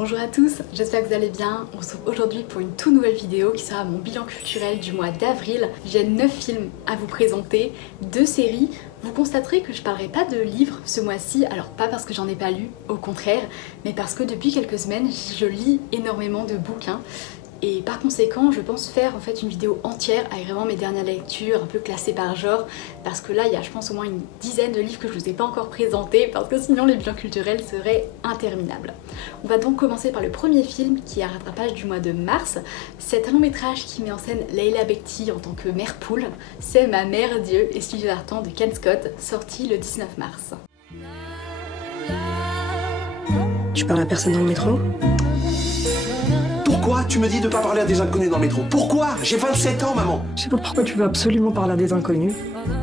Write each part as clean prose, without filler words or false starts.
Bonjour à tous, j'espère que vous allez bien. On se retrouve aujourd'hui pour une toute nouvelle vidéo qui sera mon bilan culturel du mois d'avril. J'ai 9 films à vous présenter, 2 séries. Vous constaterez que je parlerai pas de livres ce mois-ci, alors pas parce que j'en ai pas lu, au contraire, mais parce que depuis quelques semaines, je lis énormément de bouquins. Et par conséquent, je pense faire en fait une vidéo entière avec vraiment mes dernières lectures, un peu classées par genre, parce que là il y a je pense au moins une dizaine de livres que je vous ai pas encore présentés, parce que sinon les bilans culturels seraient interminables. On va donc commencer par le premier film qui est un rattrapage du mois de mars. C'est un long métrage qui met en scène Leila Bekti en tant que mère poule. C'est Ma mère Dieu et Studio d'Artan de Ken Scott, sorti le 19 mars. Tu parles à personne dans le métro? Pourquoi tu me dis de pas parler à des inconnus dans le métro? Pourquoi? J'ai 27 ans, maman. Je sais pas pourquoi tu veux absolument parler à des inconnus.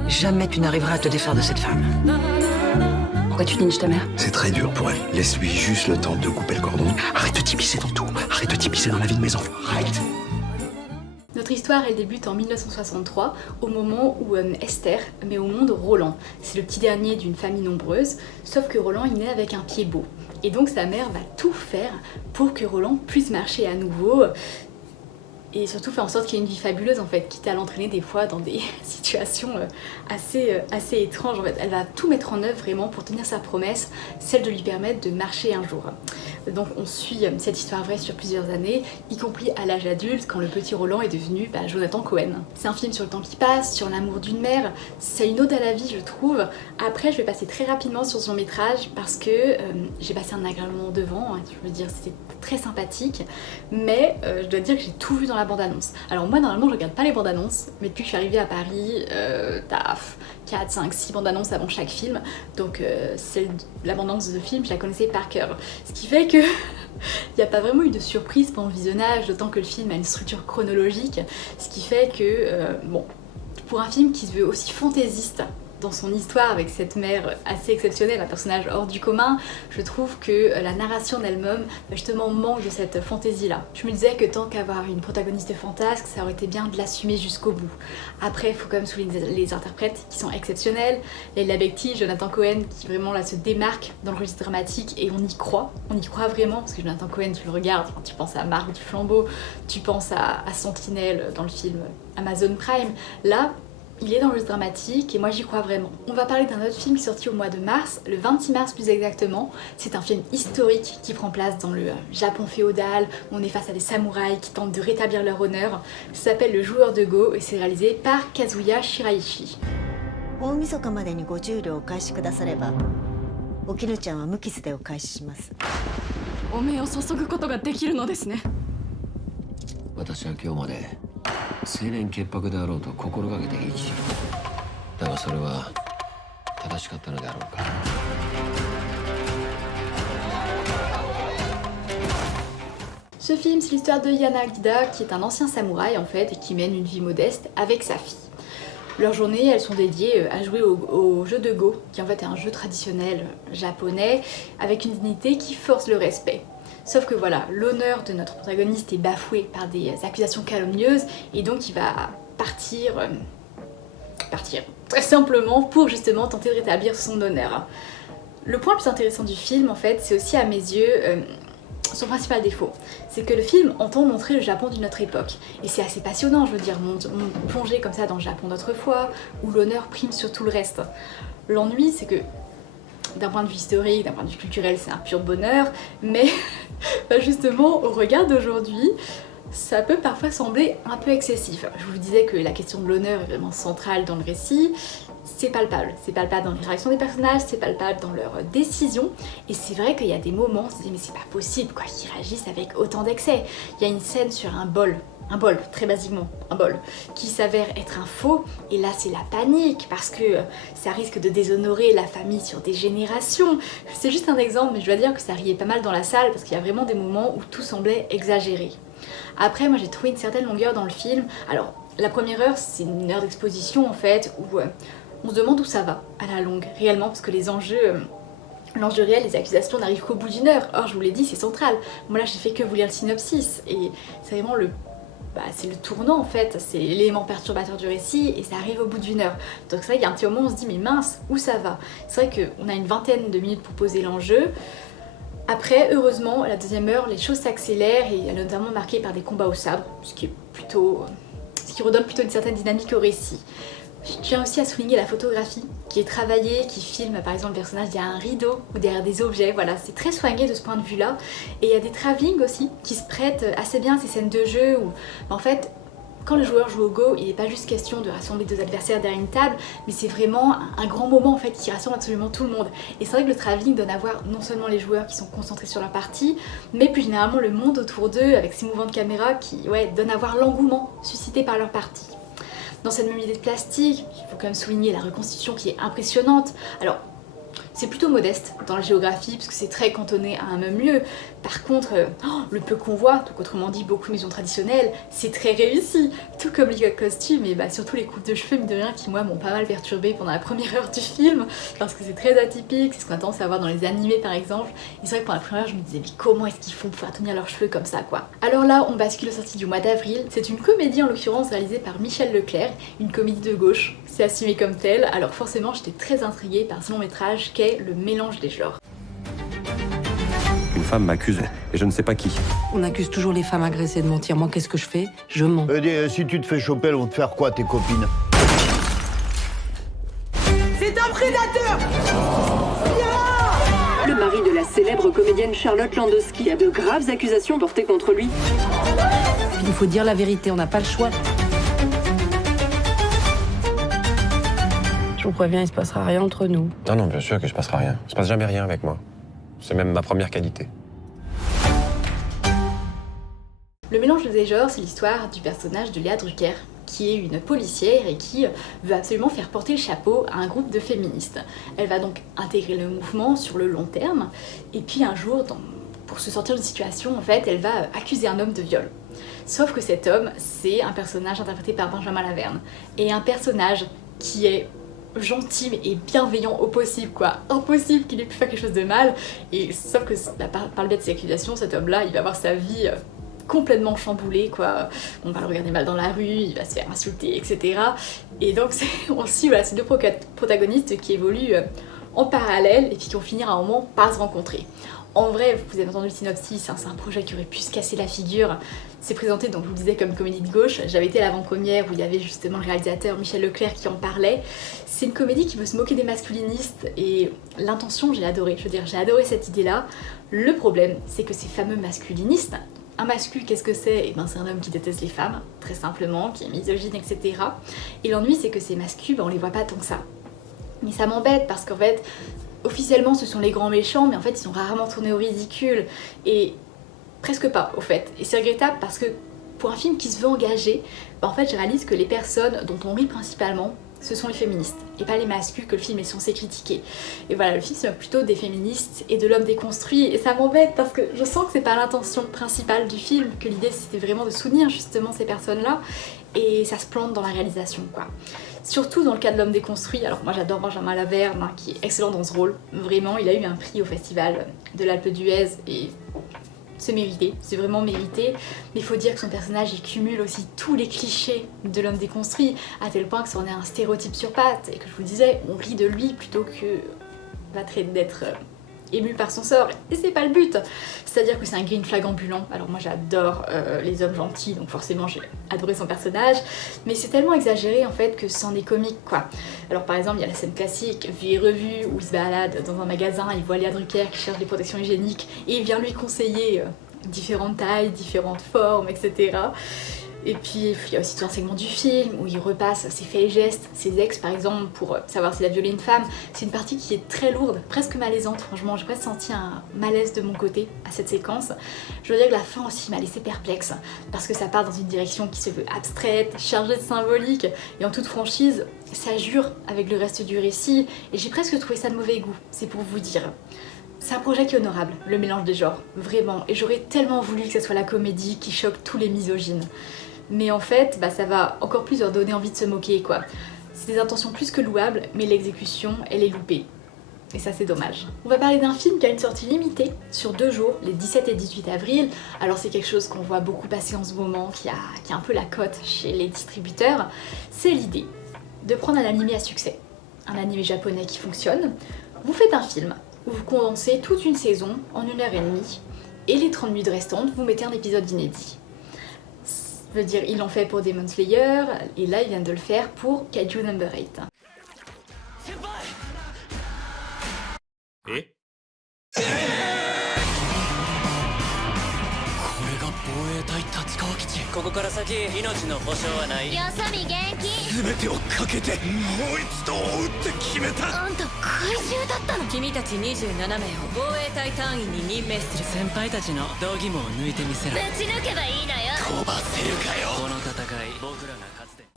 Jamais tu n'arriveras à te défaire de cette femme. Pourquoi tu lynches ta mère? C'est très dur pour elle. Laisse-lui juste le temps de couper le cordon. Arrête de t'immiscer dans tout. Arrête de t'immiscer dans la vie de mes enfants. Arrête. Notre histoire, elle débute en 1963, au moment où Esther met au monde Roland. C'est le petit dernier d'une famille nombreuse, sauf que Roland il naît avec un pied beau. Et donc sa mère va tout faire pour que Roland puisse marcher à nouveau et surtout faire en sorte qu'il ait une vie fabuleuse en fait, quitte à l'entraîner des fois dans des situations assez étranges en fait. Elle va tout mettre en œuvre vraiment pour tenir sa promesse, celle de lui permettre de marcher un jour. Donc on suit cette histoire vraie sur plusieurs années, y compris à l'âge adulte quand le petit Roland est devenu Jonathan Cohen. C'est un film sur le temps qui passe, sur l'amour d'une mère, c'est une ode à la vie je trouve. Après je vais passer très rapidement sur ce long métrage parce que j'ai passé un agréable moment devant, hein, je veux dire c'était très sympathique, mais je dois dire que j'ai tout vu dans la bande-annonce. Alors moi normalement je regarde pas les bandes-annonces, mais depuis que je suis arrivée à Paris, t'as 4, 5, 6 bandes-annonces avant chaque film, donc la bande-annonce de film je la connaissais par cœur. Ce qui fait que il n'y a pas vraiment eu de surprise pendant le visionnage, d'autant que le film a une structure chronologique, ce qui fait que, bon, pour un film qui se veut aussi fantaisiste dans son histoire avec cette mère assez exceptionnelle, un personnage hors du commun, je trouve que la narration d'elle-même justement manque de cette fantaisie-là. Je me disais que tant qu'avoir une protagoniste fantasque, ça aurait été bien de l'assumer jusqu'au bout. Après, il faut quand même souligner les interprètes qui sont exceptionnels. Leila Bekti, Jonathan Cohen qui vraiment là se démarque dans le registre dramatique et on y croit vraiment parce que Jonathan Cohen, tu le regardes, tu penses à Marc du Flambeau, tu penses à Sentinelle dans le film Amazon Prime. Là, il est dans le dramatique et moi j'y crois vraiment. On va parler d'un autre film qui est sorti au mois de mars, le 26 mars plus exactement. C'est un film historique qui prend place dans le Japon féodal. On est face à des samouraïs qui tentent de rétablir leur honneur. Ça s'appelle Le Joueur de Go et c'est réalisé par Kazuya Shiraishi. 大晦日までに50両お返しくだされば、お絹ちゃんは無傷でお返しします。お目を注ぐことができるのですね。私は今日まで清廉潔白であろうと心がけて生きている。だがそれは正しかったのであろうか。Ce film, c'est l'histoire de Yanagida, qui est un ancien samouraï en fait, et qui mène une vie modeste avec sa fille. Leurs journées, elles sont dédiées à jouer au jeu de Go, qui en fait est un jeu traditionnel japonais, avec une dignité qui force le respect. Sauf que voilà, l'honneur de notre protagoniste est bafoué par des accusations calomnieuses, et donc il va partir très simplement pour justement tenter de rétablir son honneur. Le point le plus intéressant du film en fait, c'est aussi à mes yeux son principal défaut, c'est que le film entend montrer le Japon d'une autre époque. Et c'est assez passionnant, je veux dire, plonger comme ça dans le Japon d'autrefois, où l'honneur prime sur tout le reste. L'ennui, c'est que d'un point de vue historique, d'un point de vue culturel, c'est un pur bonheur, mais justement, au regard d'aujourd'hui, ça peut parfois sembler un peu excessif. Je vous disais que la question de l'honneur est vraiment centrale dans le récit. C'est palpable dans les réactions des personnages, c'est palpable dans leurs décisions, et c'est vrai qu'il y a des moments, on se dit mais c'est pas possible quoi, qu'ils réagissent avec autant d'excès. Il y a une scène sur un bol, très basiquement, un bol, qui s'avère être un faux, et là c'est la panique, parce que ça risque de déshonorer la famille sur des générations. C'est juste un exemple, mais je dois dire que ça riait pas mal dans la salle, parce qu'il y a vraiment des moments où tout semblait exagéré. Après, moi j'ai trouvé une certaine longueur dans le film. Alors, la première heure, c'est une heure d'exposition en fait, où on se demande où ça va, à la longue, réellement, parce que les enjeux... L'enjeu réel, les accusations n'arrivent qu'au bout d'une heure. Or, je vous l'ai dit, c'est central. Moi là, j'ai fait que vous lire le synopsis, et c'est vraiment c'est le tournant en fait, c'est l'élément perturbateur du récit, et ça arrive au bout d'une heure. Donc c'est vrai qu'il y a un petit moment où on se dit, mais mince, où ça va? C'est vrai qu'on a une vingtaine de minutes pour poser l'enjeu. Après, heureusement, à la deuxième heure, les choses s'accélèrent et elle est notamment marquée par des combats au sabre, ce qui redonne plutôt une certaine dynamique au récit. Je tiens aussi à souligner la photographie qui est travaillée, qui filme par exemple le personnage derrière un rideau ou derrière des objets, voilà, c'est très soigné de ce point de vue-là. Et il y a des travelling aussi qui se prêtent assez bien à ces scènes de jeu où, en fait, quand le joueur joue au Go, il n'est pas juste question de rassembler deux adversaires derrière une table, mais c'est vraiment un grand moment en fait qui rassemble absolument tout le monde. Et c'est vrai que le travelling donne à voir non seulement les joueurs qui sont concentrés sur leur partie, mais plus généralement le monde autour d'eux avec ces mouvements de caméra qui donnent à voir l'engouement suscité par leur partie. Dans cette même idée de plastique, il faut quand même souligner la reconstitution qui est impressionnante. Alors, c'est plutôt modeste dans la géographie parce que c'est très cantonné à un même lieu. Par contre, le peu qu'on voit, donc autrement dit beaucoup de maisons traditionnelles, c'est très réussi. Tout comme les costumes et surtout les coupes de cheveux, mine de rien, qui moi m'ont pas mal perturbée pendant la première heure du film parce que c'est très atypique, c'est ce qu'on a tendance à voir dans les animés par exemple. Et c'est vrai que pendant la première heure je me disais mais comment est-ce qu'ils font pour faire tenir leurs cheveux comme ça quoi. Alors là on bascule aux sorties du mois d'avril. C'est une comédie en l'occurrence réalisée par Michel Leclerc, une comédie de gauche, c'est assumé comme tel. Alors forcément j'étais très intriguée par ce long métrage qu'est Le mélange des genres. Une femme m'accuse, et je ne sais pas qui. On accuse toujours les femmes agressées de mentir. Moi, qu'est-ce que je fais? Je mens. Si tu te fais choper, elles vont te faire quoi, tes copines? Le mari de la célèbre comédienne Charlotte Landowski a de graves accusations portées contre lui. Il faut dire la vérité, on n'a pas le choix. Je vous préviens, il se passera rien entre nous. Non, bien sûr que je passerai rien. Il se passe jamais rien avec moi. C'est même ma première qualité. Le mélange des genres, c'est l'histoire du personnage de Léa Drucker, qui est une policière et qui veut absolument faire porter le chapeau à un groupe de féministes. Elle va donc intégrer le mouvement sur le long terme, et puis un jour, pour se sortir d'une situation, en fait, elle va accuser un homme de viol. Sauf que cet homme, c'est un personnage interprété par Benjamin Laverne, et un personnage qui est gentil et bienveillant au possible quoi, impossible qu'il ait pu faire quelque chose de mal, et sauf que par le biais de ces accusations, cet homme là il va avoir sa vie complètement chamboulée quoi, on va le regarder mal dans la rue, il va se faire insulter etc. Et donc on suit ces deux protagonistes qui évoluent en parallèle et puis qui vont finir à un moment par se rencontrer. En vrai, vous avez entendu le synopsis, c'est un projet qui aurait pu se casser la figure. C'est présenté, donc je vous le disais, comme comédie de gauche. J'avais été à l'avant-première où il y avait justement le réalisateur Michel Leclerc qui en parlait. C'est une comédie qui veut se moquer des masculinistes et l'intention, j'ai adoré. Je veux dire, j'ai adoré cette idée-là. Le problème, c'est que ces fameux masculinistes, un mascu, qu'est-ce que c'est? C'est un homme qui déteste les femmes, très simplement, qui est misogyne, etc. Et l'ennui, c'est que ces mascus, on les voit pas tant que ça. Mais ça m'embête parce qu'en fait, officiellement ce sont les grands méchants, mais en fait ils sont rarement tournés au ridicule, et presque pas au fait. Et c'est regrettable parce que pour un film qui se veut engagé, en fait je réalise que les personnes dont on rit principalement, ce sont les féministes, et pas les masculins que le film est censé critiquer. Et voilà, le film c'est plutôt des féministes et de l'homme déconstruit, et ça m'embête parce que je sens que c'est pas l'intention principale du film, que l'idée c'était vraiment de soutenir justement ces personnes-là, et ça se plante dans la réalisation quoi. Surtout dans le cas de l'homme déconstruit. Alors moi j'adore Benjamin Laverne qui est excellent dans ce rôle, vraiment il a eu un prix au festival de l'Alpe d'Huez et c'est mérité, c'est vraiment mérité, mais il faut dire que son personnage il cumule aussi tous les clichés de l'homme déconstruit à tel point que ça en est un stéréotype sur pattes et que je vous le disais, on rit de lui plutôt que d'être ému par son sort, et c'est pas le but. C'est-à-dire que c'est un green flag ambulant. Alors moi j'adore les hommes gentils, donc forcément j'ai adoré son personnage, mais c'est tellement exagéré en fait que c'en est comique quoi. Alors par exemple il y a la scène classique, vue et revue, où il se balade dans un magasin, il voit Léa Drucker qui cherche des protections hygiéniques, et il vient lui conseiller différentes tailles, différentes formes, etc. Et puis il y a aussi tout un segment du film où il repasse ses faits et gestes, ses ex par exemple, pour savoir s'il a violé une femme. C'est une partie qui est très lourde, presque malaisante, franchement, j'ai presque senti un malaise de mon côté à cette séquence. Je veux dire que la fin aussi m'a laissé perplexe, parce que ça part dans une direction qui se veut abstraite, chargée de symbolique, et en toute franchise, ça jure avec le reste du récit, et j'ai presque trouvé ça de mauvais goût, c'est pour vous dire. C'est un projet qui est honorable, le mélange des genres, vraiment, et j'aurais tellement voulu que ce soit la comédie qui choque tous les misogynes. Mais en fait, ça va encore plus leur donner envie de se moquer quoi. C'est des intentions plus que louables, mais l'exécution, elle est loupée. Et ça c'est dommage. On va parler d'un film qui a une sortie limitée sur 2 jours, les 17 et 18 avril. Alors c'est quelque chose qu'on voit beaucoup passer en ce moment, qui a un peu la cote chez les distributeurs. C'est l'idée de prendre un animé à succès, un animé japonais qui fonctionne. Vous faites un film, où vous condensez toute une saison en 1h30 et les 30 minutes restantes, vous mettez un épisode inédit. Je veux dire, il l'en fait pour Demon Slayer, et là il vient de le faire pour Kaiju Number 8. Et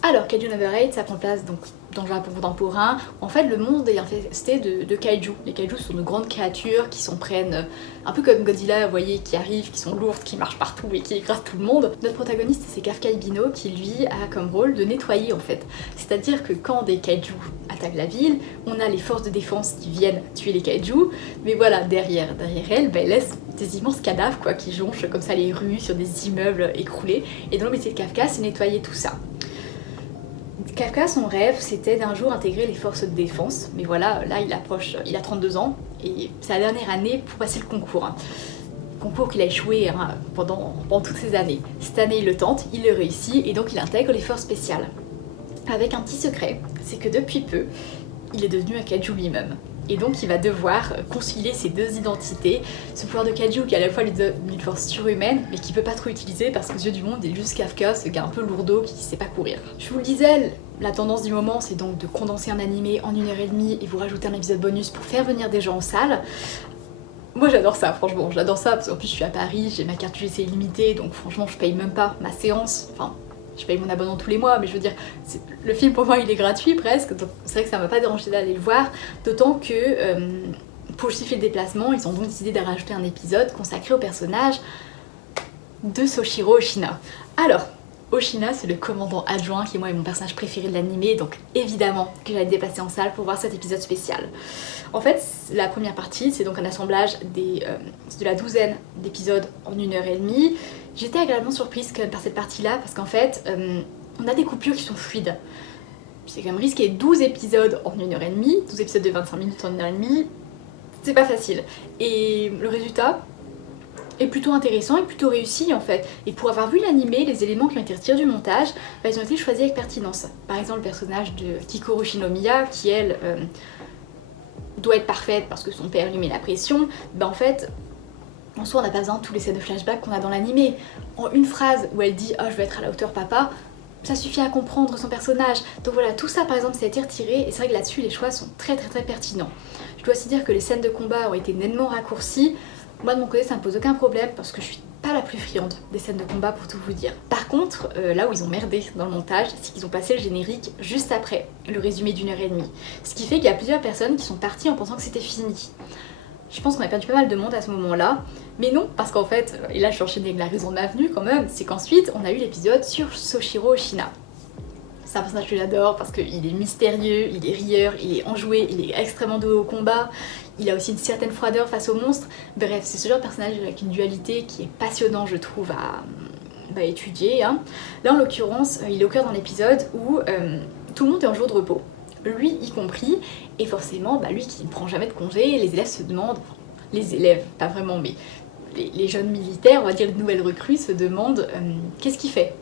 Alors, Kaiju Number 8, ça prend place donc dans le Japon contemporain. En fait, le monde est infesté de kaiju. Les kaiju sont de grandes créatures qui s'en prennent un peu comme Godzilla, vous voyez, qui arrivent, qui sont lourdes, qui marchent partout et qui écrasent tout le monde. Notre protagoniste, c'est Kafka Ibino, qui lui a comme rôle de nettoyer en fait. C'est-à-dire que quand des kaiju attaquent la ville, on a les forces de défense qui viennent tuer les kaiju, mais voilà, derrière elles, elles laissent des immenses cadavres quoi, qui jonchent comme ça les rues sur des immeubles écroulés. Et dans le métier de Kafka, c'est nettoyer tout ça. Kafka, son rêve, c'était d'un jour intégrer les forces de défense, mais voilà, là il a 32 ans, et c'est la dernière année pour passer le concours. Concours qu'il a échoué pendant toutes ces années. Cette année il le tente, il le réussit, et donc il intègre les forces spéciales. Avec un petit secret, c'est que depuis peu, il est devenu un kaiju lui-même. Et donc il va devoir concilier ces deux identités, ce pouvoir de kaiju qui à la fois lui donne une force surhumaine, mais qui peut pas trop utiliser parce qu'aux yeux du monde, il est juste Kafka, ce gars un peu lourdeau qui sait pas courir. Je vous le disais, la tendance du moment c'est donc de condenser un animé en 1h30 et vous rajouter un épisode bonus pour faire venir des gens en salle. Moi j'adore ça, franchement, j'adore ça parce qu'en plus je suis à Paris, j'ai ma carte UGC illimitée, donc franchement je paye même pas ma séance, enfin je paye mon abonnement tous les mois, mais je veux dire, le film pour moi il est gratuit presque, donc c'est vrai que ça m'a pas dérangé d'aller le voir, d'autant que pour justifier le déplacement, ils ont donc décidé de rajouter un épisode consacré au personnage de Soshiro Oshina. Alors, Oshina c'est le commandant adjoint qui moi est mon personnage préféré de l'anime, donc évidemment que j'allais me déplacer en salle pour voir cet épisode spécial. En fait, la première partie, c'est donc un assemblage de la douzaine d'épisodes en 1h30. J'étais agréablement surprise quand même par cette partie-là, parce qu'en fait, on a des coupures qui sont fluides. C'est quand même risqué, 12 épisodes en 1h30, 12 épisodes de 25 minutes en 1h30, c'est pas facile. Et le résultat est plutôt intéressant et plutôt réussi en fait. Et pour avoir vu l'animé, les éléments qui ont été retirés du montage, ils ont été choisis avec pertinence. Par exemple, le personnage de Kikoru Shinomiya, qui elle doit être parfaite parce que son père lui met la pression, en fait, en soi on n'a pas besoin de tous les scènes de flashback qu'on a dans l'animé. En une phrase où elle dit « Oh, je vais être à la hauteur papa », ça suffit à comprendre son personnage. Donc voilà, tout ça par exemple ça a été retiré et c'est vrai que là-dessus les choix sont très pertinents. Je dois aussi dire que les scènes de combat ont été nettement raccourcies. Moi de mon côté ça me pose aucun problème parce que je suis pas la plus friande des scènes de combat pour tout vous dire. Par contre, là où ils ont merdé dans le montage, c'est qu'ils ont passé le générique juste après le résumé d'1h30. Ce qui fait qu'il y a plusieurs personnes qui sont parties en pensant que c'était fini. Je pense qu'on a perdu pas mal de monde à ce moment-là, mais non, parce qu'en fait, et là je suis enchaînée avec la raison de ma venue quand même, c'est qu'ensuite on a eu l'épisode sur Soshiro Oshina. C'est un personnage que j'adore parce qu'il est mystérieux, il est rieur, il est enjoué, il est extrêmement doué au combat, il a aussi une certaine froideur face aux monstres. Bref, c'est ce genre de personnage avec une dualité qui est passionnant je trouve à étudier. Là en l'occurrence, il est au cœur d'un épisode où tout le monde est en jour de repos, lui y compris, et forcément lui qui ne prend jamais de congé, les élèves se demandent, les élèves, pas vraiment, mais les jeunes militaires, on va dire les nouvelles recrues, se demandent qu'est-ce qu'il fait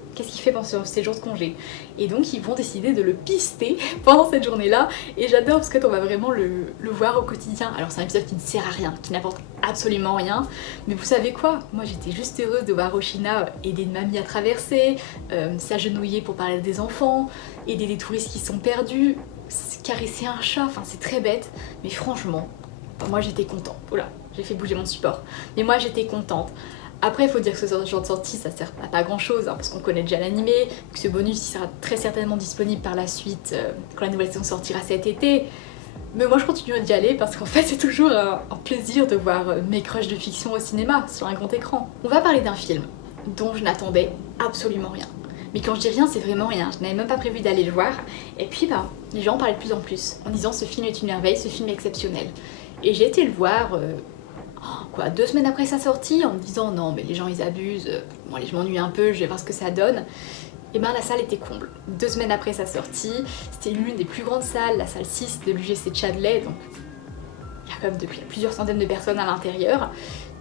pendant ces jours de congé. Et donc ils vont décider de le pister pendant cette journée-là, et j'adore parce qu'on va vraiment le voir au quotidien. Alors c'est un épisode qui ne sert à rien, qui n'apporte absolument rien, mais vous savez quoi, moi j'étais juste heureuse de voir Oshina aider une mamie à traverser, s'agenouiller pour parler des enfants, aider des touristes qui sont perdus, caresser un chat, enfin c'est très bête, mais franchement, moi j'étais contente. Oula, j'ai fait bouger mon support. Mais moi j'étais contente. Après il faut dire que ce genre de sortie ça sert à pas grand chose parce qu'on connaît déjà l'animé, que ce bonus il sera très certainement disponible par la suite quand la nouvelle saison sortira cet été. Mais moi je continue d'y aller parce qu'en fait c'est toujours un plaisir de voir mes crushs de fiction au cinéma sur un grand écran. On va parler d'un film dont je n'attendais absolument rien. Mais quand je dis rien, c'est vraiment rien, je n'avais même pas prévu d'aller le voir. Et puis les gens en parlaient de plus en plus, en disant ce film est une merveille, ce film est exceptionnel. Et j'ai été le voir 2 semaines après sa sortie, en me disant non mais les gens ils abusent, bon allez je m'ennuie un peu, je vais voir ce que ça donne. Et la salle était comble. 2 semaines après sa sortie, c'était l'une des plus grandes salles, la salle 6 de l'UGC de Chadley, donc il y y a quand même depuis plusieurs centaines de personnes à l'intérieur.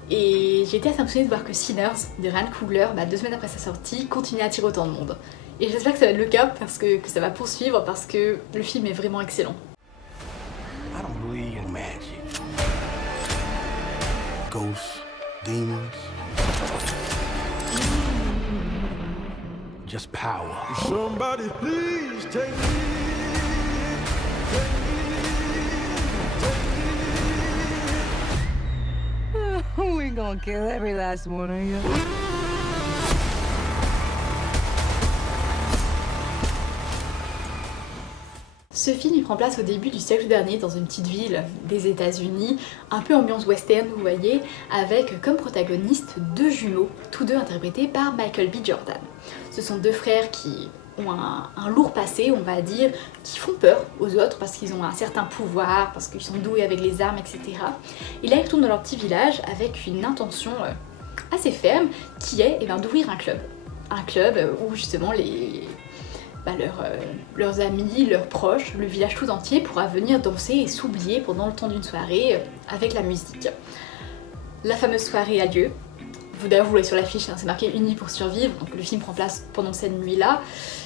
Et j'ai été assez impressionnée de voir que Sinners de Ryan Coogler, 2 semaines après sa sortie, continue à attirer autant de monde. Et j'espère que ça va être le cas parce que ça va poursuivre parce que le film est vraiment excellent. I don't believe in magic. Ghosts, demons. Just power. Somebody please take me. We gonna kill every last one of you. Ce film il prend place au début du siècle dernier dans une petite ville des États-Unis, un peu ambiance western, vous voyez, avec comme protagonistes 2 jumeaux, tous 2 interprétés par Michael B. Jordan. Ce sont 2 frères qui ont un lourd passé, on va dire, qui font peur aux autres parce qu'ils ont un certain pouvoir, parce qu'ils sont doués avec les armes, etc. Et là ils retournent dans leur petit village avec une intention assez ferme qui est d'ouvrir un club. Un club où justement leurs amis, leurs proches, le village tout entier pourra venir danser et s'oublier pendant le temps d'une soirée avec la musique. La fameuse soirée a lieu. D'ailleurs vous voyez sur l'affiche, c'est marqué une nuit pour survivre, donc le film prend place pendant cette nuit-là.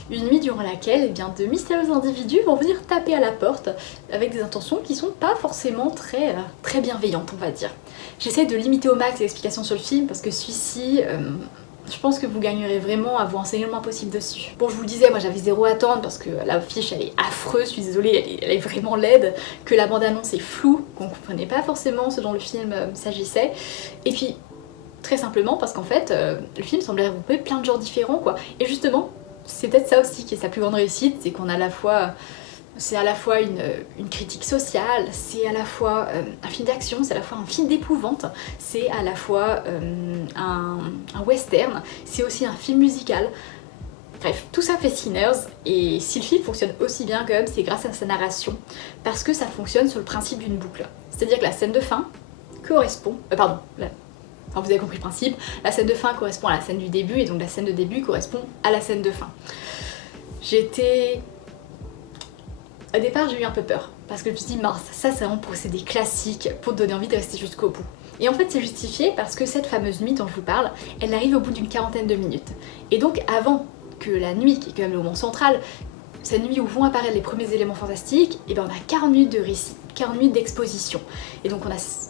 Une nuit durant laquelle de mystérieux individus vont venir taper à la porte avec des intentions qui sont pas forcément très bienveillantes, on va dire. J'essaie de limiter au max les explications sur le film parce que celui-ci... je pense que vous gagnerez vraiment à vous renseigner le moins possible dessus. Bon, je vous le disais, moi j'avais 0 attente parce que l'affiche elle est affreuse, je suis désolée, elle est vraiment laide, que la bande-annonce est floue, qu'on comprenait pas forcément ce dont le film s'agissait. Et puis, très simplement parce qu'en fait, le film semblait regrouper plein de genres différents, quoi. Et justement, c'est peut-être ça aussi qui est sa plus grande réussite, c'est qu'on a c'est à la fois une critique sociale, c'est à la fois un film d'action, c'est à la fois un film d'épouvante, c'est à la fois un western, c'est aussi un film musical. Bref, tout ça fait Sinners, et si le film fonctionne aussi bien quand même, c'est grâce à sa narration, parce que ça fonctionne sur le principe d'une boucle. C'est-à-dire que la scène de fin correspond... Enfin, vous avez compris le principe, la scène de fin correspond à la scène du début, et donc la scène de début correspond à la scène de fin. Au départ, j'ai eu un peu peur, parce que je me suis dit, mince, ça c'est vraiment pour procédé classique, pour te donner envie de rester jusqu'au bout. Et en fait, c'est justifié parce que cette fameuse nuit dont je vous parle, elle arrive au bout d'une quarantaine de minutes. Et donc, avant que la nuit, qui est quand même le moment central, cette nuit où vont apparaître les premiers éléments fantastiques, et on a 40 minutes de récit, 40 minutes d'exposition. Et donc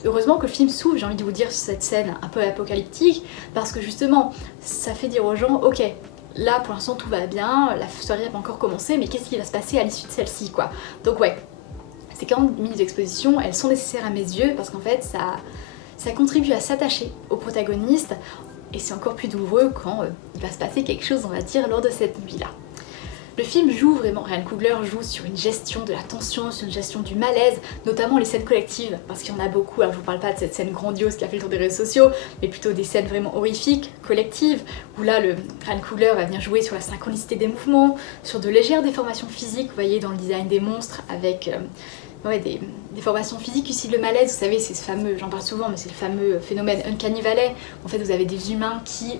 heureusement que le film s'ouvre, j'ai envie de vous dire, sur cette scène un peu apocalyptique, parce que justement, ça fait dire aux gens, ok, là pour l'instant tout va bien, la soirée va encore commencer, mais qu'est-ce qui va se passer à l'issue de celle-ci, quoi. Donc ouais, ces 40 minutes d'exposition, elles sont nécessaires à mes yeux, parce qu'en fait, ça contribue à s'attacher au protagoniste, et c'est encore plus douloureux quand il va se passer quelque chose, on va dire, lors de cette nuit-là. Le film joue vraiment, Ryan Coogler joue sur une gestion de la tension, sur une gestion du malaise, notamment les scènes collectives, parce qu'il y en a beaucoup. Alors je vous parle pas de cette scène grandiose qui a fait le tour des réseaux sociaux, mais plutôt des scènes vraiment horrifiques, collectives, où là Ryan Coogler va venir jouer sur la synchronicité des mouvements, sur de légères déformations physiques, vous voyez, dans le design des monstres, avec des formations physiques issues de le malaise. Vous savez, c'est ce fameux, j'en parle souvent, mais c'est le fameux phénomène Uncanny Valley. En fait, vous avez des humains qui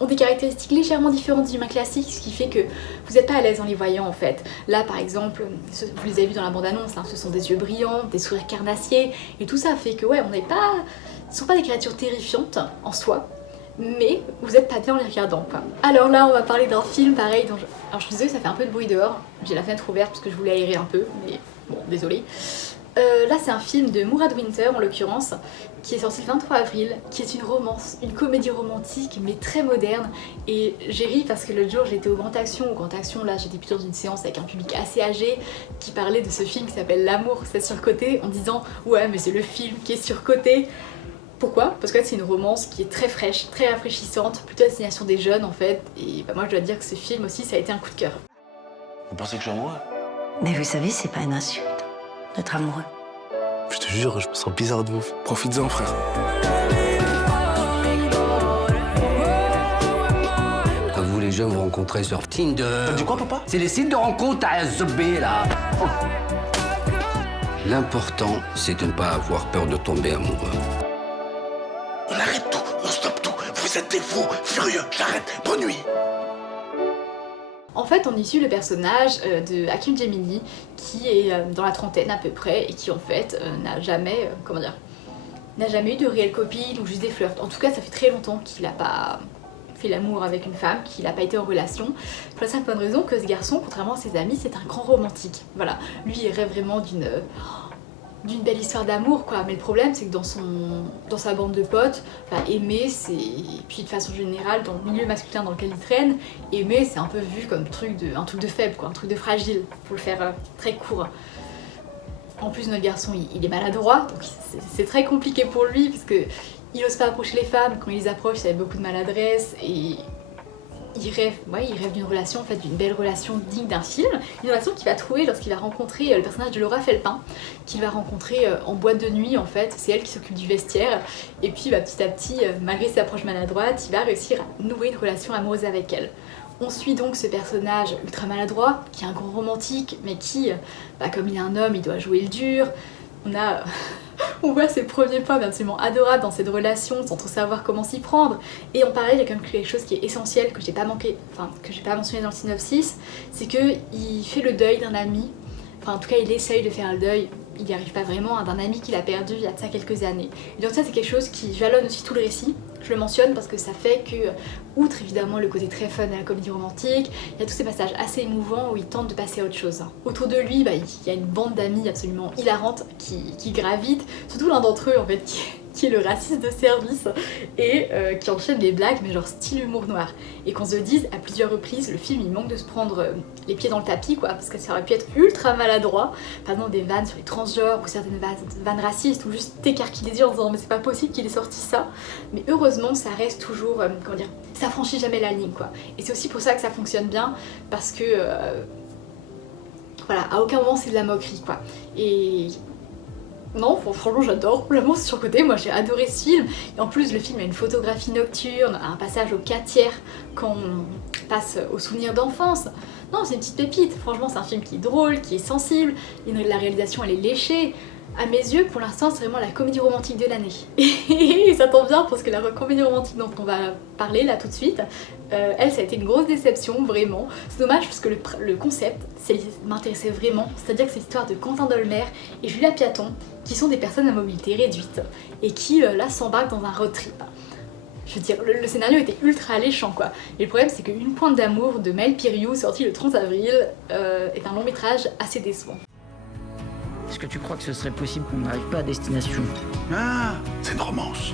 ont des caractéristiques légèrement différentes des humains classiques, ce qui fait que vous n'êtes pas à l'aise en les voyant en fait. Là par exemple, vous les avez vus dans la bande-annonce, ce sont des yeux brillants, des sourires carnassiers, et tout ça fait que ouais, ce sont pas des créatures terrifiantes en soi, mais vous êtes pas bien en les regardant, quoi. Alors là on va parler d'un film pareil, alors je suis désolée, ça fait un peu de bruit dehors, j'ai la fenêtre ouverte parce que je voulais aérer un peu, mais bon, désolée. Là c'est un film de Murad Winter en l'occurrence, qui est sorti le 23 avril, qui est une romance, une comédie romantique mais très moderne, et j'ai ri parce que l'autre jour j'étais au Grand Action, là j'étais plutôt dans une séance avec un public assez âgé qui parlait de ce film qui s'appelle L'amour c'est surcoté, en disant ouais mais c'est le film qui est surcoté. Pourquoi? Parce que c'est une romance qui est très fraîche, très rafraîchissante, plutôt à destination des jeunes en fait, et moi je dois dire que ce film aussi ça a été un coup de cœur. Vous pensez que je suis amoureux? Mais vous savez, c'est pas une insulte d'être amoureux. Je te jure, je me sens bizarre de ouf. Profites-en, frère. Quand vous les jeunes vous rencontrez sur Tinder... T'as dit quoi, papa? C'est les sites de rencontre à SB, là. L'important, c'est de ne pas avoir peur de tomber amoureux. On arrête tout, on stoppe tout. Vous êtes des fous, furieux, j'arrête. Bonne nuit. En fait, on y suit le personnage de Hakim Djemili qui est dans la trentaine à peu près et qui en fait n'a jamais, n'a jamais eu de réelle copine ou juste des flirts. En tout cas, ça fait très longtemps qu'il n'a pas fait l'amour avec une femme, qu'il n'a pas été en relation. Pour la simple bonne raison que ce garçon, contrairement à ses amis, c'est un grand romantique. Voilà, lui il rêve vraiment d'une belle histoire d'amour quoi, mais le problème c'est que dans sa bande de potes, aimer c'est, puis de façon générale dans le milieu masculin dans lequel il traîne, aimer c'est un peu vu comme un truc de faible quoi, un truc de fragile, pour le faire très court. En plus notre garçon il est maladroit, donc c'est très compliqué pour lui parce que il n'ose pas approcher les femmes, quand il les approche c'est avec beaucoup de maladresse et il rêve d'une relation, en fait, d'une belle relation digne d'un film, une relation qu'il va trouver lorsqu'il va rencontrer le personnage de Laura Felpin, qu'il va rencontrer en boîte de nuit en fait, c'est elle qui s'occupe du vestiaire, et puis petit à petit, malgré ses approches maladroites, il va réussir à nouer une relation amoureuse avec elle. On suit donc ce personnage ultra maladroit, qui est un grand romantique, mais qui, comme il est un homme, il doit jouer le dur. On voit ses premiers pas absolument adorables dans cette relation sans trop savoir comment s'y prendre. Et en parallèle, il y a quand même quelque chose qui est essentiel que j'ai pas mentionné dans le synopsis, c'est qu'il fait le deuil d'un ami. Enfin, en tout cas, il essaye de faire le deuil, il n'y arrive pas vraiment, d'un ami qu'il a perdu il y a de ça quelques années. Et donc ça, c'est quelque chose qui jalonne aussi tout le récit. Je le mentionne parce que ça fait que, outre évidemment le côté très fun de la comédie romantique, il y a tous ces passages assez émouvants où il tente de passer à autre chose. Autour de lui, il y a une bande d'amis absolument hilarante qui gravite, surtout l'un d'entre eux en fait qui est le raciste de service et qui enchaîne les blagues mais genre style humour noir. Et qu'on se dise à plusieurs reprises, le film il manque de se prendre les pieds dans le tapis quoi, parce que ça aurait pu être ultra maladroit, par exemple des vannes sur les transgenres ou certaines vannes racistes ou juste t'écarquiller les yeux en disant mais c'est pas possible qu'il ait sorti ça, mais heureusement ça reste toujours, ça franchit jamais la ligne quoi. Et c'est aussi pour ça que ça fonctionne bien, parce que à aucun moment c'est de la moquerie quoi. Et non, franchement j'adore, vraiment c'est surcoté, moi j'ai adoré ce film. Et en plus le film a une photographie nocturne, un passage au 4/3 quand on passe aux souvenirs d'enfance. Non, c'est une petite pépite, franchement c'est un film qui est drôle, qui est sensible, la réalisation elle est léchée. À mes yeux, pour l'instant, c'est vraiment la comédie romantique de l'année. Et ça tombe bien parce que la comédie romantique dont on va parler là tout de suite, elle, ça a été une grosse déception, vraiment. C'est dommage parce que le concept, ça m'intéressait vraiment. C'est-à-dire que c'est l'histoire de Quentin Dolmer et Julia Piaton, qui sont des personnes à mobilité réduite et qui, là, s'embarquent dans un road trip. Je veux dire, le scénario était ultra alléchant quoi. Et le problème, c'est qu'Une pointe d'amour de Maël Piriou, sorti le 30 avril, est un long métrage assez décevant. Est-ce que tu crois que ce serait possible qu'on n'arrive pas à destination? Ah, c'est une romance.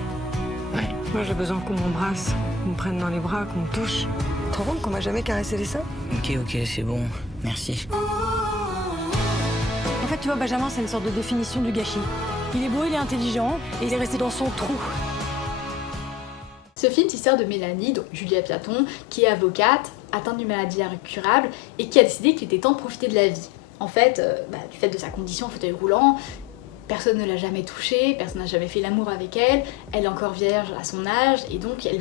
Ouais. Moi j'ai besoin qu'on m'embrasse, qu'on me prenne dans les bras, qu'on me touche. Tu te rends compte qu'on m'a jamais caressé les seins? Ok, c'est bon. Merci. En fait, tu vois, Benjamin, c'est une sorte de définition du gâchis. Il est beau, il est intelligent, et il est resté dans son trou. Ce film s'y sert de Mélanie, donc Julia Piaton, qui est avocate, atteinte d'une maladie incurable, et qui a décidé qu'il était temps de profiter de la vie. En fait, du fait de sa condition en fauteuil roulant, personne ne l'a jamais touchée, personne n'a jamais fait l'amour avec elle, elle est encore vierge à son âge, et donc elle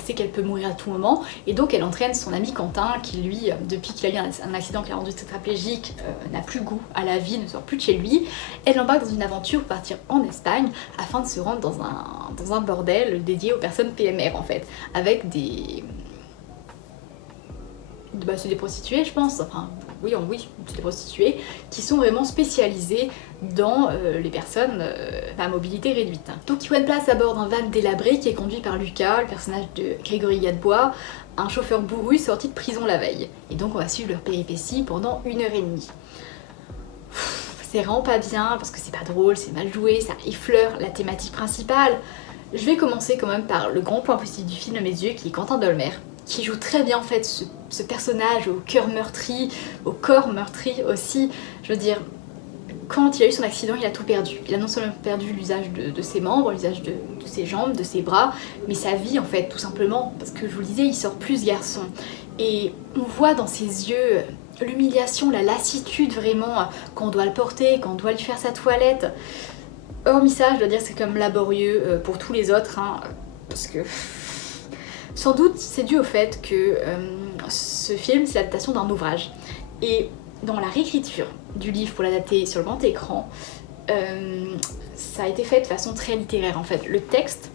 sait qu'elle peut mourir à tout moment, et donc elle entraîne son ami Quentin, qui lui, depuis qu'il a eu un accident qui l'a rendu tétraplégique, n'a plus goût à la vie, ne sort plus de chez lui. Elle embarque dans une aventure pour partir en Espagne, afin de se rendre dans un bordel dédié aux personnes PMR en fait, avec c'est des prostituées je pense, oui, c'est des prostituées qui sont vraiment spécialisées dans les personnes à mobilité réduite. Donc ils prennent place à bord d'un van délabré qui est conduit par Lucas, le personnage de Grégory Gadebois, un chauffeur bourru sorti de prison la veille. Et donc on va suivre leur péripéties pendant 1h30. C'est vraiment pas bien parce que c'est pas drôle, c'est mal joué, ça effleure la thématique principale. Je vais commencer quand même par le grand point positif du film à mes yeux, qui est Quentin Dolmer, qui joue très bien en fait ce personnage au cœur meurtri, au corps meurtri aussi. Je veux dire, quand il a eu son accident, il a tout perdu. Il a non seulement perdu l'usage de ses membres, l'usage de ses jambes, de ses bras, mais sa vie en fait, tout simplement. Parce que je vous le disais, il sort plus ce garçon. Et on voit dans ses yeux l'humiliation, la lassitude vraiment, quand on doit le porter, quand on doit lui faire sa toilette. Hormis ça, je dois dire, c'est comme laborieux pour tous les autres, parce que... Sans doute, c'est dû au fait que ce film, c'est l'adaptation d'un ouvrage. Et dans la réécriture du livre pour l'adapter sur le grand écran, ça a été fait de façon très littéraire en fait. Le texte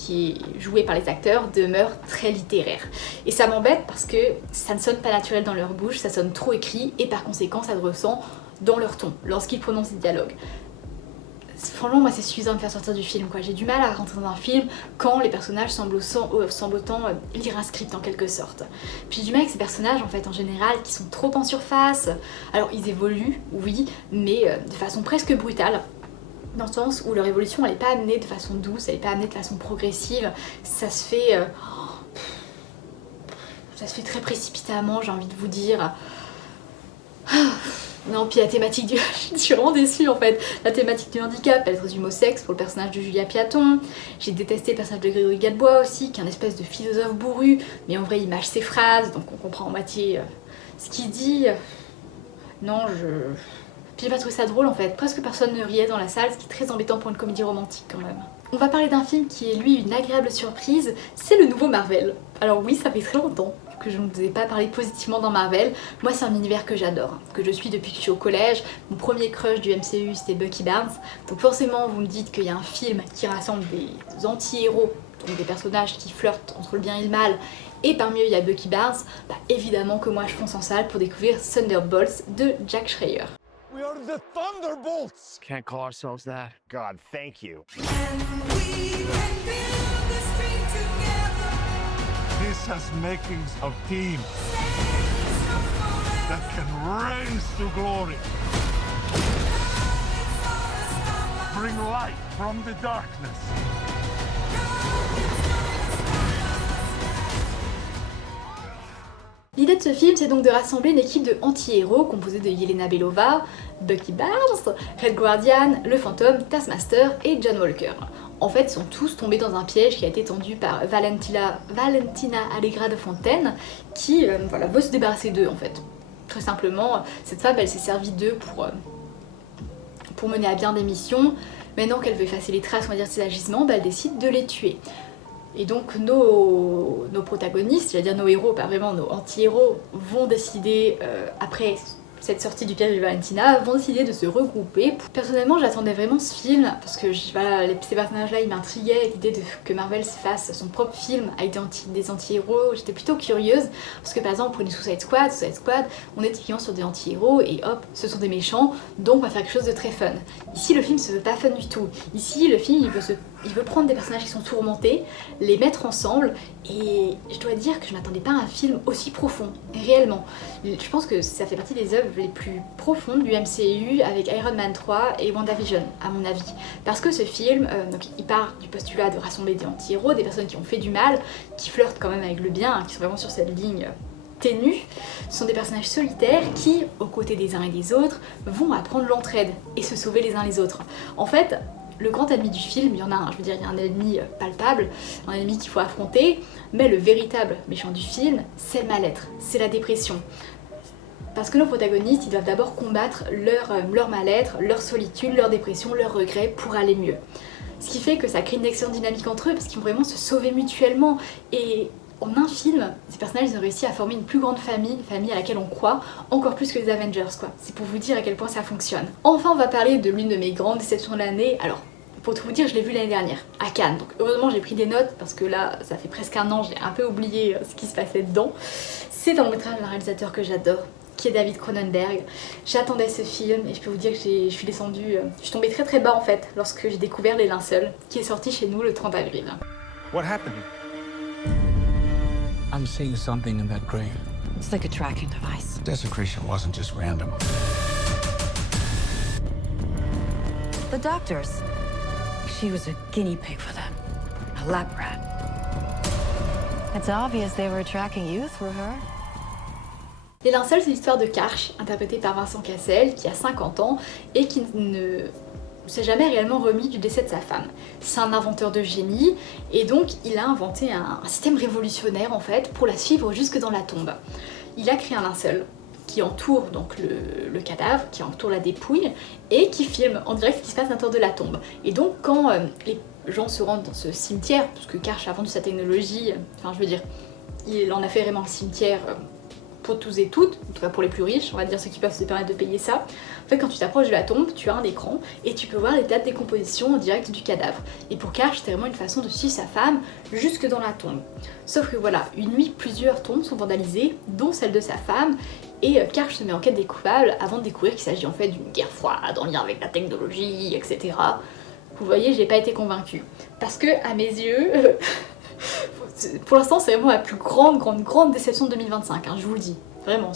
qui est joué par les acteurs demeure très littéraire. Et ça m'embête parce que ça ne sonne pas naturel dans leur bouche, ça sonne trop écrit et par conséquent ça se ressent dans leur ton, lorsqu'ils prononcent des dialogues. Franchement, moi c'est suffisant de me faire sortir du film, quoi. J'ai du mal à rentrer dans un film quand les personnages semblent autant lire un script en quelque sorte. Puis j'ai du mal avec ces personnages en fait en général qui sont trop en surface. Alors ils évoluent, oui, mais de façon presque brutale. Dans le sens où leur évolution elle n'est pas amenée de façon douce, elle n'est pas amenée de façon progressive. Ça se fait très précipitamment, j'ai envie de vous dire. Non, puis la thématique du... je suis vraiment déçue en fait. La thématique du handicap, elle se résume au sexe pour le personnage de Julia Piaton. J'ai détesté le personnage de Grégory Gadebois aussi, qui est un espèce de philosophe bourru, mais en vrai il mâche ses phrases, donc on comprend en moitié ce qu'il dit. Non, Puis j'ai pas trouvé ça drôle en fait. Presque personne ne riait dans la salle, ce qui est très embêtant pour une comédie romantique quand même. On va parler d'un film qui est lui une agréable surprise, c'est le nouveau Marvel. Alors oui, ça fait très longtemps que je ne vous ai pas parlé positivement dans Marvel. Moi c'est un univers que j'adore, que je suis depuis que je suis au collège. Mon premier crush du MCU c'était Bucky Barnes. Donc forcément vous me dites qu'il y a un film qui rassemble des anti-héros, donc des personnages qui flirtent entre le bien et le mal, et parmi eux il y a Bucky Barnes, bah évidemment que moi je fonce en salle pour découvrir Thunderbolts de Jack Schreier. We are the Thunderbolts! Can't call ourselves that. God, thank you. This has makings of team that can rise to glory. Bring light from the darkness. L'idée de ce film, c'est donc de rassembler une équipe de anti-héros composée de Yelena Belova, Bucky Barnes, Red Guardian, le Fantôme, Taskmaster et John Walker. En fait, ils sont tous tombés dans un piège qui a été tendu par Valentina Allegra de Fontaine, qui veut se débarrasser d'eux en fait. Très simplement, cette femme, elle s'est servie d'eux pour mener à bien des missions. Maintenant qu'elle veut effacer les traces, on va dire, de ses agissements, elle décide de les tuer. Et donc nos protagonistes, c'est-à-dire nos héros, pas vraiment nos anti-héros, vont décider, après cette sortie du piège de Valentina, vont décider de se regrouper. Personnellement, j'attendais vraiment ce film, parce que ces personnages-là, ils m'intriguaient, l'idée que Marvel fasse son propre film avec des anti-héros, j'étais plutôt curieuse, parce que par exemple, pour les Suicide Squad, on est typiquement sur des anti-héros, et hop, ce sont des méchants, donc on va faire quelque chose de très fun. Ici, le film se veut pas fun du tout. Ici, le film, il veut prendre des personnages qui sont tourmentés, les mettre ensemble, et je dois dire que je m'attendais pas à un film aussi profond, réellement. Je pense que ça fait partie des œuvres les plus profondes du MCU avec Iron Man 3 et WandaVision, à mon avis. Parce que ce film, donc il part du postulat de rassembler des anti-héros, des personnes qui ont fait du mal, qui flirtent quand même avec le bien, hein, qui sont vraiment sur cette ligne ténue. Ce sont des personnages solitaires qui, aux côtés des uns et des autres, vont apprendre l'entraide et se sauver les uns les autres. En fait, le grand ennemi du film, il y en a un, il y a un ennemi palpable, un ennemi qu'il faut affronter, mais le véritable méchant du film, c'est le mal-être, c'est la dépression. Parce que nos protagonistes, ils doivent d'abord combattre leur mal-être, leur solitude, leur dépression, leurs regrets pour aller mieux. Ce qui fait que ça crée une excellente dynamique entre eux, parce qu'ils vont vraiment se sauver mutuellement. Et en un film, ces personnages ils ont réussi à former une plus grande famille, une famille à laquelle on croit, encore plus que les Avengers quoi. C'est pour vous dire à quel point ça fonctionne. Enfin, on va parler de l'une de mes grandes déceptions de l'année. Alors, pour tout vous dire, je l'ai vu l'année dernière, à Cannes. Donc heureusement j'ai pris des notes, parce que là, ça fait presque un an, j'ai un peu oublié ce qui se passait dedans. C'est un long métrage d'un réalisateur que j'adore, qui est David Cronenberg. J'attendais ce film et je peux vous dire que je suis tombée très très bas en fait, lorsque j'ai découvert Les Linceuls, qui est sorti chez nous le 30 avril. What happened? I'm seeing something in that grave. It's like a tracking device. Desecration wasn't just random. The doctors. She was a guinea pig for them. A lab rat. It's obvious they were tracking you through her. Les Linceuls, c'est l'histoire de Karch, interprété par Vincent Cassel, qui a 50 ans et qui ne s'est jamais réellement remis du décès de sa femme. C'est un inventeur de génie et donc il a inventé un système révolutionnaire en fait pour la suivre jusque dans la tombe. Il a créé un linceul qui entoure donc le cadavre, qui entoure la dépouille et qui filme en direct ce qui se passe à l'intérieur de la tombe. Et donc quand les gens se rendent dans ce cimetière, parce que Karch a vendu sa technologie, il en a fait vraiment un cimetière pour tous et toutes, en tout cas pour les plus riches, on va dire ceux qui peuvent se permettre de payer ça. En fait, quand tu t'approches de la tombe, tu as un écran et tu peux voir l'état de décomposition en direct du cadavre. Et pour Karch, c'était vraiment une façon de suivre sa femme jusque dans la tombe. Sauf que voilà, une nuit, plusieurs tombes sont vandalisées, dont celle de sa femme, et Karch se met en quête des coupables avant de découvrir qu'il s'agit en fait d'une guerre froide en lien avec la technologie, etc. Vous voyez, j'ai pas été convaincue. Parce que, à mes yeux, pour l'instant, c'est vraiment la plus grande déception de 2025, hein, je vous le dis. Vraiment,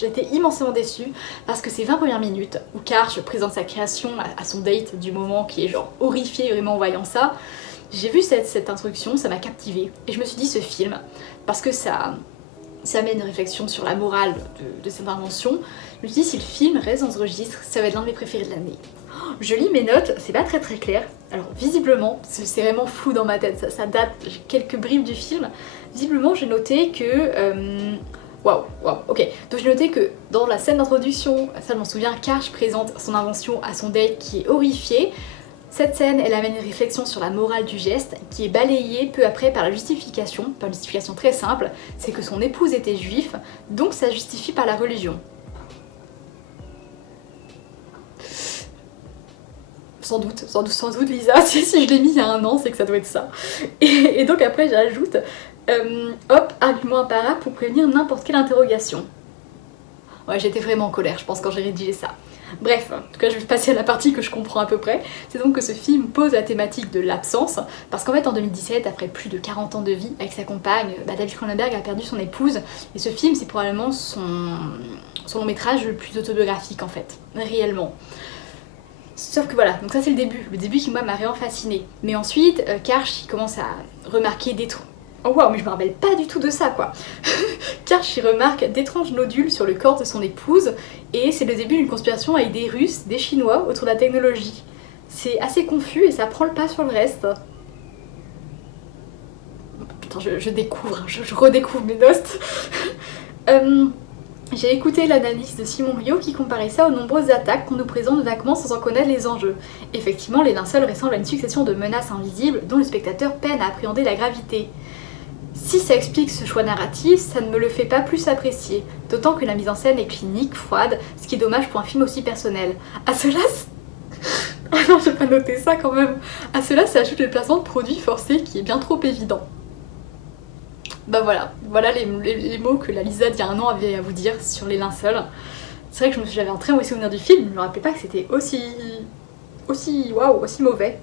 j'ai été immensément déçue parce que ces 20 premières minutes où Karch présente sa création à son date du moment qui est genre horrifié vraiment en voyant ça, j'ai vu cette introduction, ça m'a captivée. Et je me suis dit, ce film, parce que ça mène une réflexion sur la morale de cette invention, je me suis dit, si le film reste dans ce registre, ça va être l'un de mes préférés de l'année. Je lis mes notes, c'est pas très clair. Alors visiblement, c'est vraiment flou dans ma tête, ça date, j'ai quelques bribes du film. Visiblement, j'ai noté que... Waouh, ok. Donc j'ai noté que dans la scène d'introduction, ça je m'en souviens, Karch présente son invention à son date qui est horrifié. Cette scène, elle amène une réflexion sur la morale du geste qui est balayée peu après par la justification, par une justification très simple, c'est que son épouse était juive, donc ça justifie par la religion. Sans doute Lisa, si je l'ai mis il y a un an, c'est que ça doit être ça. Et donc après j'ajoute, argument imparable pour prévenir n'importe quelle interrogation. Ouais, j'étais vraiment en colère, je pense, quand j'ai rédigé ça. Bref, en tout cas je vais passer à la partie que je comprends à peu près. C'est donc que ce film pose la thématique de l'absence, parce qu'en fait en 2017, après plus de 40 ans de vie avec sa compagne, David Cronenberg a perdu son épouse, et ce film c'est probablement son long métrage le plus autobiographique en fait, réellement. Sauf que voilà, donc ça c'est le début qui moi m'a vraiment fascinée. Mais ensuite, Karch il commence à remarquer des trucs. Oh waouh, mais je me rappelle pas du tout de ça quoi. Karch il remarque d'étranges nodules sur le corps de son épouse, et c'est le début d'une conspiration avec des Russes, des Chinois autour de la technologie. C'est assez confus et ça prend le pas sur le reste. Putain, je redécouvre mes notes. J'ai écouté l'analyse de Simon Rio qui comparait ça aux nombreuses attaques qu'on nous présente vaguement sans en connaître les enjeux. Effectivement, les linceuls ressemblent à une succession de menaces invisibles dont le spectateur peine à appréhender la gravité. Si ça explique ce choix narratif, ça ne me le fait pas plus apprécier, d'autant que la mise en scène est clinique, froide, ce qui est dommage pour un film aussi personnel. À cela... Oh non, j'ai pas noté ça quand même. À cela s'ajoute le placement de produits forcés qui est bien trop évident. Bah voilà les mots que la Lisa d'il y a un an avait à vous dire sur les linceuls. C'est vrai que j'avais un très mauvais souvenir du film, je me rappelais pas que c'était aussi mauvais.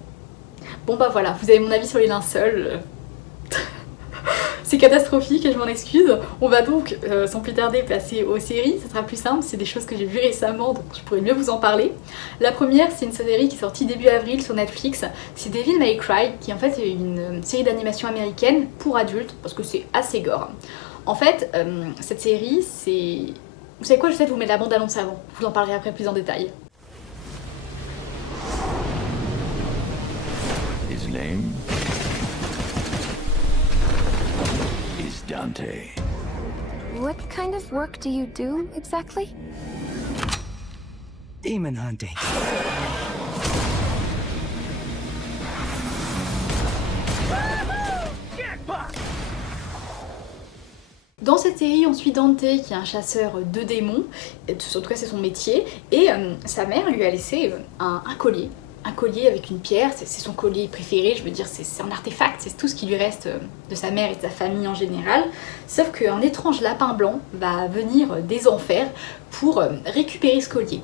Bon bah voilà, vous avez mon avis sur les linceuls. C'est catastrophique et je m'en excuse. On va donc sans plus tarder passer aux séries, ça sera plus simple, c'est des choses que j'ai vues récemment donc je pourrais mieux vous en parler. La première c'est une série qui est sortie début avril sur Netflix, c'est Devil May Cry qui en fait est une série d'animation américaine pour adultes parce que c'est assez gore. En fait cette série c'est... Vous savez quoi, je vais vous mettre la bande-annonce avant, je vous en parlerai après plus en détail. His name is Dante. What kind of work do you do exactly? Demon hunting. Dans cette série, on suit Dante qui est un chasseur de démons, en tout cas c'est son métier, et sa mère lui a laissé un collier. Un collier avec une pierre, c'est son collier préféré, je veux dire c'est un artefact, c'est tout ce qui lui reste de sa mère et de sa famille en général, sauf qu'un étrange lapin blanc va venir des enfers pour récupérer ce collier.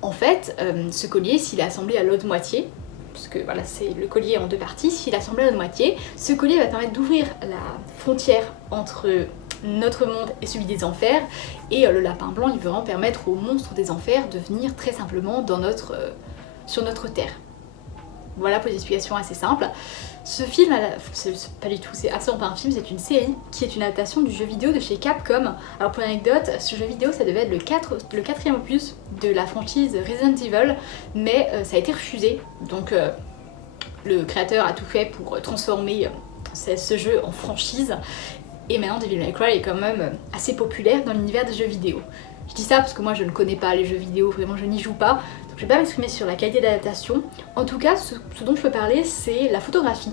En fait, ce collier, s'il est assemblé à l'autre moitié, parce que voilà, c'est le collier en deux parties, s'il est assemblé à l'autre moitié, ce collier va permettre d'ouvrir la frontière entre notre monde et celui des enfers, et le lapin blanc, il veut vraiment permettre aux monstres des enfers de venir très simplement dans sur notre terre. Voilà pour des explications assez simples. Ce film, c'est pas du tout, c'est absolument pas un film, c'est une série qui est une adaptation du jeu vidéo de chez Capcom. Alors pour l'anecdote, ce jeu vidéo ça devait être le quatrième opus de la franchise Resident Evil, mais ça a été refusé, donc le créateur a tout fait pour transformer ce jeu en franchise, et maintenant Devil May Cry est quand même assez populaire dans l'univers des jeux vidéo. Je dis ça parce que moi je ne connais pas les jeux vidéo, vraiment je n'y joue pas, donc je vais pas m'exprimer sur la qualité d'adaptation. En tout cas, ce dont je peux parler, c'est la photographie.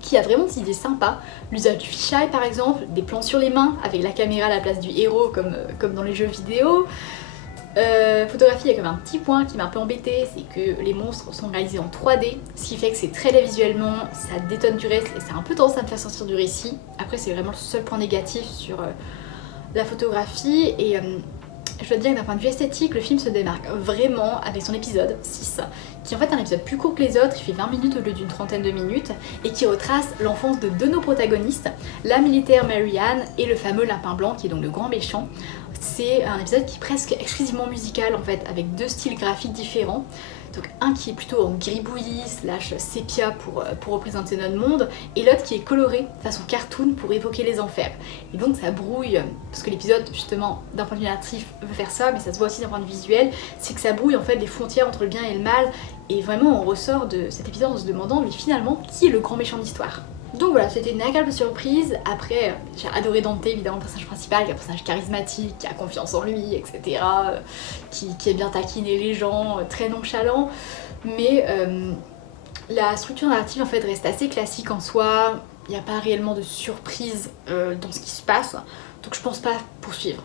qui a vraiment des idées sympas. L'usage du fisheye par exemple, des plans sur les mains avec la caméra à la place du héros comme dans les jeux vidéo. Photographie, il y a quand même un petit point qui m'a un peu embêté, c'est que les monstres sont réalisés en 3D, ce qui fait que c'est très laid visuellement, ça détonne du reste et ça a un peu tendance à me faire sortir du récit. Après c'est vraiment le seul point négatif sur la photographie et je dois dire que d'un point de vue esthétique, le film se démarque vraiment avec son épisode 6, qui est en fait un épisode plus court que les autres, il fait 20 minutes au lieu d'une trentaine de minutes, et qui retrace l'enfance de deux de nos protagonistes, la militaire Mary-Ann et le fameux Lapin Blanc, qui est donc le grand méchant. C'est un épisode qui est presque exclusivement musical en fait, avec deux styles graphiques différents. Donc un qui est plutôt en gribouillis / sépia pour représenter notre monde, et l'autre qui est coloré façon cartoon pour évoquer les enfers. Et donc ça brouille, parce que l'épisode justement d'un point de vue narratif veut faire ça, mais ça se voit aussi d'un point de vue visuel, c'est que ça brouille en fait les frontières entre le bien et le mal, et vraiment on ressort de cet épisode en se demandant mais finalement qui est le grand méchant de l'histoire. Donc voilà, c'était une agréable surprise. Après, j'ai adoré Dante, évidemment, le personnage principal, qui est un personnage charismatique, qui a confiance en lui, etc. Qui aime bien taquiner les gens, très nonchalant. Mais la structure narrative en fait reste assez classique en soi. Il n'y a pas réellement de surprise dans ce qui se passe. Donc je pense pas poursuivre.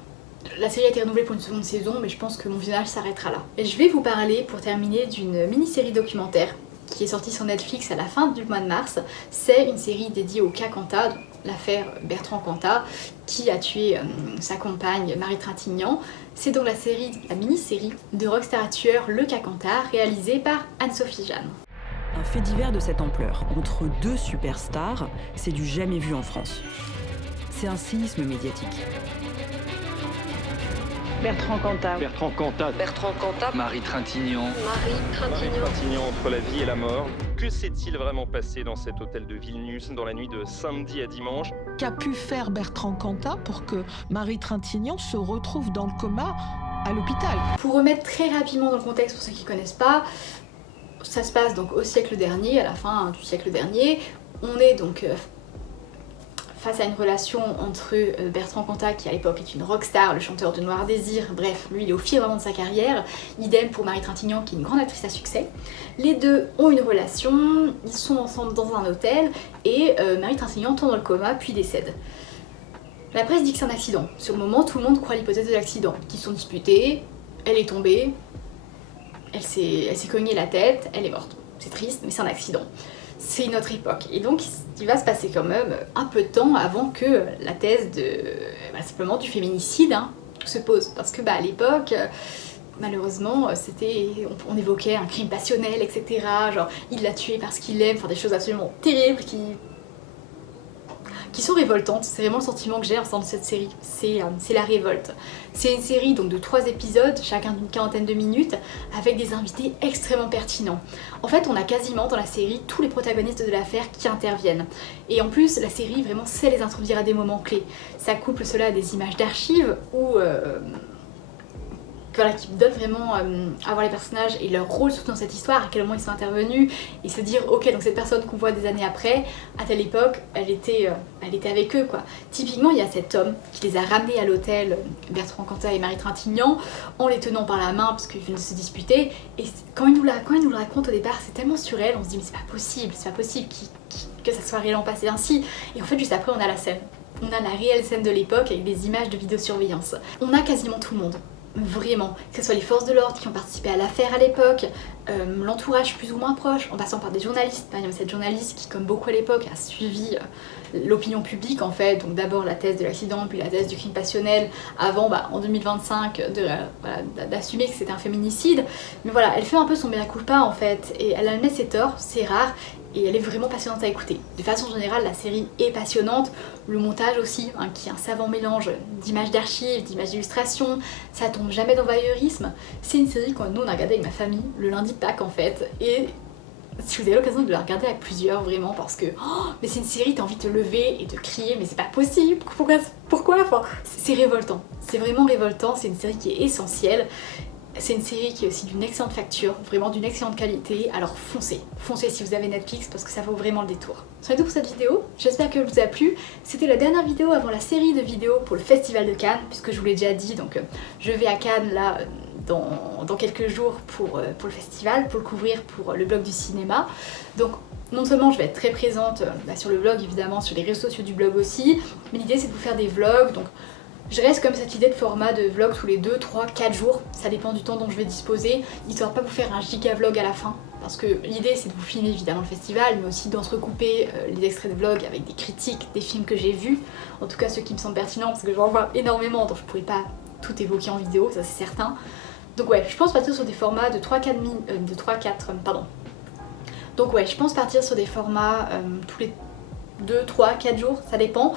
La série a été renouvelée pour une seconde saison, mais je pense que mon visionnage s'arrêtera là. Et je vais vous parler, pour terminer, d'une mini-série documentaire qui est sortie sur Netflix à la fin du mois de mars. C'est une série dédiée au cas Cantat, l'affaire Bertrand Cantat, qui a tué sa compagne Marie Trintignant. C'est donc la mini-série de Rockstar tueur Le Cas Cantat, réalisée par Anne-Sophie Jeanne. Un fait divers de cette ampleur, entre deux superstars, c'est du jamais vu en France. C'est un séisme médiatique. Bertrand Cantat. Bertrand Cantat. Bertrand Cantat. Marie Trintignant. Marie Trintignant entre la vie et la mort. Que s'est-il vraiment passé dans cet hôtel de Vilnius dans la nuit de samedi à dimanche? Qu'a pu faire Bertrand Cantat pour que Marie Trintignant se retrouve dans le coma à l'hôpital? Pour remettre très rapidement dans le contexte pour ceux qui ne connaissent pas, ça se passe donc au siècle dernier, à la fin du siècle dernier. On est donc face à une relation entre Bertrand Cantat, qui à l'époque est une rockstar, le chanteur de Noir Désir, bref, lui il est au firmament de sa carrière, idem pour Marie Trintignant qui est une grande actrice à succès. Les deux ont une relation, ils sont ensemble dans un hôtel, et Marie Trintignant tombe dans le coma puis décède. La presse dit que c'est un accident. Sur le moment, tout le monde croit l'hypothèse de l'accident, qu'ils sont disputés, elle est tombée, elle s'est cognée la tête, elle est morte. C'est triste, mais c'est un accident. C'est une autre époque. Et donc, il va se passer quand même un peu de temps avant que la thèse simplement du féminicide se pose. Parce que à l'époque, malheureusement, on évoquait un crime passionnel, etc. Genre, il l'a tué parce qu'il l'aime, enfin des choses absolument terribles qui sont révoltantes. C'est vraiment le sentiment que j'ai en sortant de cette série, c'est la révolte. C'est une série donc de 3 épisodes, chacun d'une quarantaine de minutes, avec des invités extrêmement pertinents. En fait, on a quasiment dans la série tous les protagonistes de l'affaire qui interviennent. Et en plus, la série vraiment sait les introduire à des moments clés. Ça couple cela à des images d'archives où qui donnent vraiment à voir les personnages et leur rôle surtout dans cette histoire, à quel moment ils sont intervenus, et se dire ok, donc cette personne qu'on voit des années après, à telle époque, elle était avec eux quoi. Typiquement, il y a cet homme qui les a ramenés à l'hôtel, Bertrand Cantat et Marie Trintignant, en les tenant par la main parce qu'ils venaient de se disputer, et quand il nous le raconte au départ, c'est tellement surréel, on se dit mais c'est pas possible que ça soit réellement passé ainsi, et en fait juste après on a la scène. On a la réelle scène de l'époque avec des images de vidéosurveillance. On a quasiment tout le monde. Vraiment, que ce soit les forces de l'ordre qui ont participé à l'affaire à l'époque, l'entourage plus ou moins proche, en passant par des journalistes, par exemple cette journaliste qui, comme beaucoup à l'époque, a suivi l'opinion publique en fait, donc d'abord la thèse de l'accident, puis la thèse du crime passionnel, avant en 2025 d'assumer que c'était un féminicide, mais voilà, elle fait un peu son mea culpa en fait, et elle admet ses torts, c'est rare, et elle est vraiment passionnante à écouter. De façon générale, la série est passionnante, le montage aussi, qui est un savant mélange d'images d'archives, d'images d'illustrations, ça tombe jamais dans voyeurisme. C'est une série que nous on a regardé avec ma famille le lundi de Pâques en fait, et si vous avez l'occasion de la regarder à plusieurs vraiment, parce que mais c'est une série, t'as envie de te lever et de crier mais c'est pas possible, pourquoi enfin, c'est révoltant, c'est vraiment révoltant, c'est une série qui est essentielle. C'est une série qui est aussi d'une excellente facture, vraiment d'une excellente qualité, alors foncez si vous avez Netflix parce que ça vaut vraiment le détour. C'est tout pour cette vidéo, j'espère qu'elle vous a plu. C'était la dernière vidéo avant la série de vidéos pour le Festival de Cannes, puisque je vous l'ai déjà dit, donc je vais à Cannes là dans quelques jours pour le festival, pour le couvrir pour le blog du cinéma. Donc Non seulement je vais être très présente sur le blog évidemment, sur les réseaux sociaux du blog aussi, mais l'idée c'est de vous faire des vlogs, donc je reste comme cette idée de format de vlog tous les 2, 3, 4 jours, ça dépend du temps dont je vais disposer, histoire de pas vous faire un giga vlog à la fin, parce que l'idée c'est de vous filmer évidemment le festival, mais aussi d'entrecouper les extraits de vlog avec des critiques des films que j'ai vus, en tout cas ceux qui me semblent pertinents, parce que j'en vois énormément, donc je pourrais pas tout évoquer en vidéo, ça c'est certain. Donc ouais, je pense partir sur des formats de 3-4 Donc ouais, je pense partir sur des formats tous les 2, 3, 4 jours, ça dépend.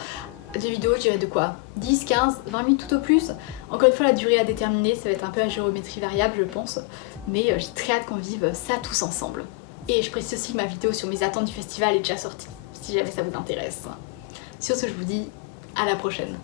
Des vidéos, je dirais de quoi 10, 15, 20 minutes tout au plus. Encore une fois, la durée à déterminer, ça va être un peu à géométrie variable, je pense. Mais j'ai très hâte qu'on vive ça tous ensemble. Et je précise aussi que ma vidéo sur mes attentes du festival est déjà sortie, si jamais ça vous intéresse. Sur ce, je vous dis à la prochaine.